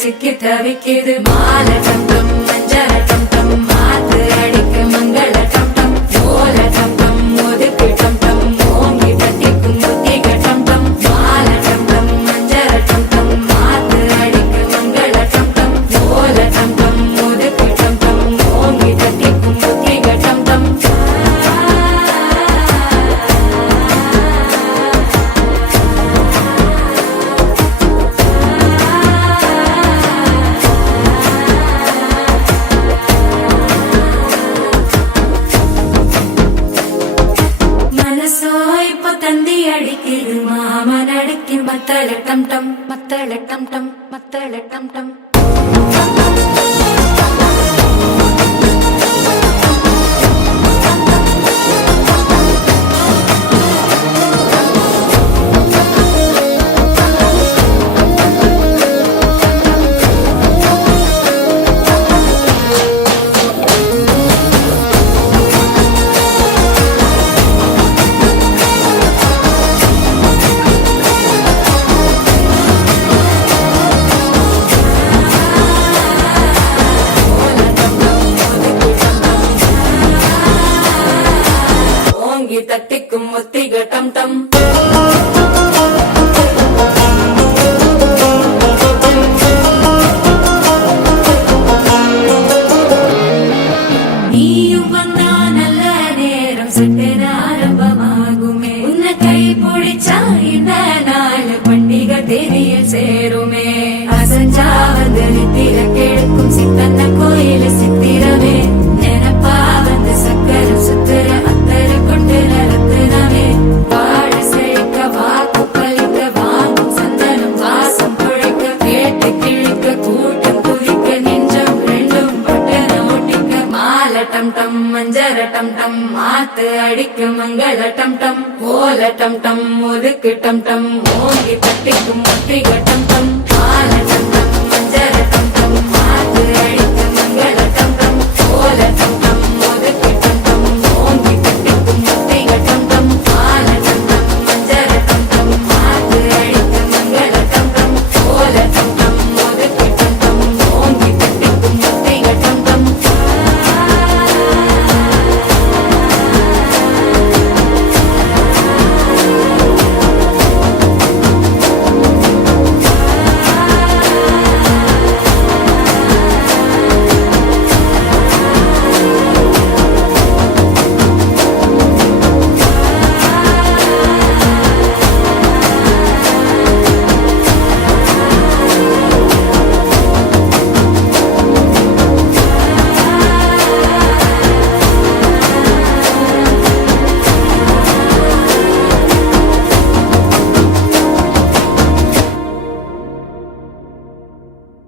சிக்கி தவிக்குது மால டம் டம் மஞ்சள டம் டம் மாத்து அடிக்கு மங்கள டம் டம் ஓல டம் டம் ஒதுக்கு டம் டம் ஓங்கி தட்டிக்கும் முத்திக டம் டம் மால டம் டம் மஞ்சள டம் டம் மாத்து அடிக்கு மங்கள டம் டம் ஓல டம் டம் ஒதுக்கு டம் டம் ஓங்கி தட்டிக்கும் முத்திக டம் டம் தந்தி அடிக்குது மாமன் அடிக்கு மத்தள டம் டம் மத்தள டம் டம் மத்தள டம் டம் தட்டிக்கும் முத்திக டம் டம் நீயும் வந்தா நல்ல நேரம் சட்டென ஆரம்பமாகுமே உன்னை கை பிடிச்சா இந்த நாள் பண்டிகை தேதியில் சேருமே அசஞ்சா வந்து நித்திர கெடுக்கும் சித்தன்ன கோயில சித்திரமே நினப்பா வந்து சக்கரம் சுத்துற அத்தர கொண்டு நடத்துனவே வாழ செழிக்க வாக்கு பலிக்க வாங்கும் சந்தனம் வாசம் பொழைக்க கேட்டு கிழிக்க கூட்டம் குதிக்க நெஞ்சம் ரெண்டும் பட்டன ஒட்டிக்க மால டம் டம் மஞ்சர டம் டம் மாத்து அடிக்க மங்கள டம் டம் ஓல டம் டம் ஒதுக்கு டம் டம் ஓங்கி தட்டிக்கும் முத்திக டம் டம்